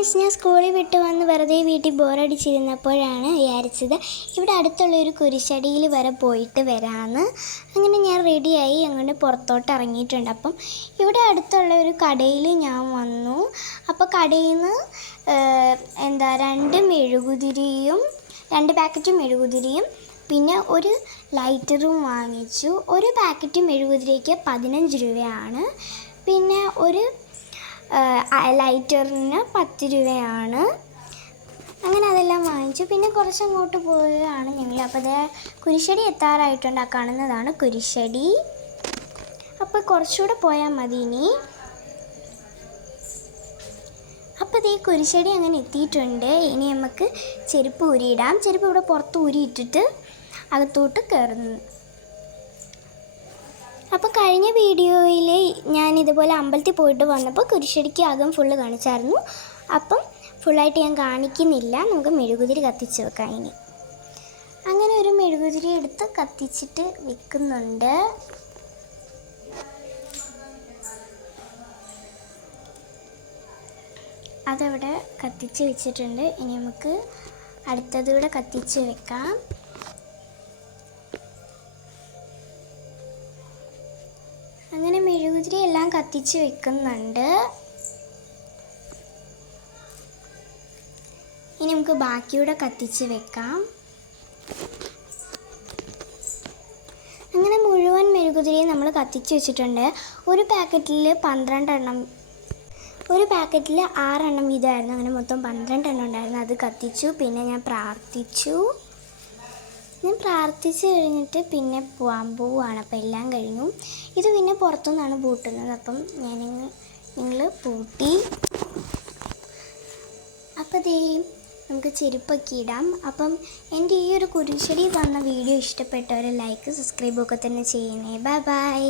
Friends, ഞാൻ സ്കൂളിൽ വിട്ട് വന്ന് വെറുതെ വീട്ടിൽ ബോറടിച്ചിരുന്നപ്പോഴാണ് വിചാരിച്ചത് ഇവിടെ അടുത്തുള്ളൊരു കുരിശടിയിൽ വരെ പോയിട്ട് വരാമെന്ന്. അങ്ങനെ ഞാൻ റെഡിയായി അങ്ങനെ പുറത്തോട്ട് ഇറങ്ങിയിട്ടുണ്ട്. അപ്പം ഇവിടെ അടുത്തുള്ള ഒരു കടയിൽ ഞാൻ വന്നു. അപ്പോൾ കടയിൽ നിന്ന് രണ്ട് പാക്കറ്റ് മെഴുകുതിരിയും പിന്നെ ഒരു ലൈറ്ററും വാങ്ങിച്ചു. ഒരു പാക്കറ്റ് മെഴുകുതിരിക്ക് 15 രൂപയാണ്. പിന്നെ ഒരു ലൈറ്ററിന് 10 രൂപയാണ്. അങ്ങനെ അതെല്ലാം വാങ്ങിച്ചു. പിന്നെ കുറച്ചങ്ങോട്ട് പോവുകയാണ് ഞങ്ങൾ. അപ്പോൾ അത് കുരിശടി എത്താറായിട്ടുണ്ട്. ആ കാണുന്നതാണ് കുരിശടി. അപ്പോൾ കുറച്ചുകൂടെ പോയാൽ മതി ഇനി. അപ്പോൾ ഈ കുരിശടി അങ്ങനെ എത്തിയിട്ടുണ്ട്. ഇനി നമുക്ക് ചെരുപ്പ് ഊരിയിടാം. ചെരുപ്പ് ഇവിടെ പുറത്ത് ഊരിയിട്ടിട്ട് അകത്തോട്ട് കയറുന്നു. അപ്പോൾ കഴിഞ്ഞ വീഡിയോയിൽ ഞാൻ ഇതുപോലെ അമ്പലത്തിൽ പോയിട്ട് വന്നപ്പോൾ കുരിശടിക്ക് അകം ഫുള്ള് കാണിച്ചായിരുന്നു. അപ്പം ഫുള്ളായിട്ട് ഞാൻ കാണിക്കുന്നില്ല. നമുക്ക് മെഴുകുതിരി കത്തിച്ച് വെക്കാം ഇനി. അങ്ങനെ ഒരു മെഴുകുതിരി എടുത്ത് കത്തിച്ചിട്ട് വെക്കുന്നുണ്ട്. അതവിടെ കത്തിച്ച് വെച്ചിട്ടുണ്ട്. ഇനി നമുക്ക് അടുത്തതൂടെ കത്തിച്ച് വെക്കാം. അങ്ങനെ മെഴുകുതിരി എല്ലാം കത്തിച്ച് വെക്കുന്നുണ്ട്. ഇനി നമുക്ക് ബാക്കിയൂടെ കത്തിച്ച് വെക്കാം. അങ്ങനെ മുഴുവൻ മെഴുകുതിരിയും നമ്മൾ കത്തിച്ച് വെച്ചിട്ടുണ്ട്. ഒരു പാക്കറ്റിൽ 12 എണ്ണം, ഒരു പാക്കറ്റിൽ 6 എണ്ണം വീതമായിരുന്നു. അങ്ങനെ മൊത്തം 12 എണ്ണം ഉണ്ടായിരുന്നു. അത് കത്തിച്ചു. പിന്നെ ഞാൻ പ്രാർത്ഥിച്ചു കഴിഞ്ഞിട്ട് പിന്നെ പോവാണ്. അപ്പോൾ എല്ലാം കഴിഞ്ഞു. ഇത് പിന്നെ പുറത്തുനിന്നാണ് പൂട്ടുന്നത്. അപ്പം നിങ്ങൾ പൂട്ടി. അപ്പോൾ നമുക്ക് ചെരുപ്പൊക്കെ ഇടാം. അപ്പം എൻ്റെ ഈ ഒരു കുരിശടി വന്ന വീഡിയോ ഇഷ്ടപ്പെട്ടവർ ലൈക്ക് സബ്സ്ക്രൈബൊക്കെ തന്നെ ചെയ്യണേ. Bye bye.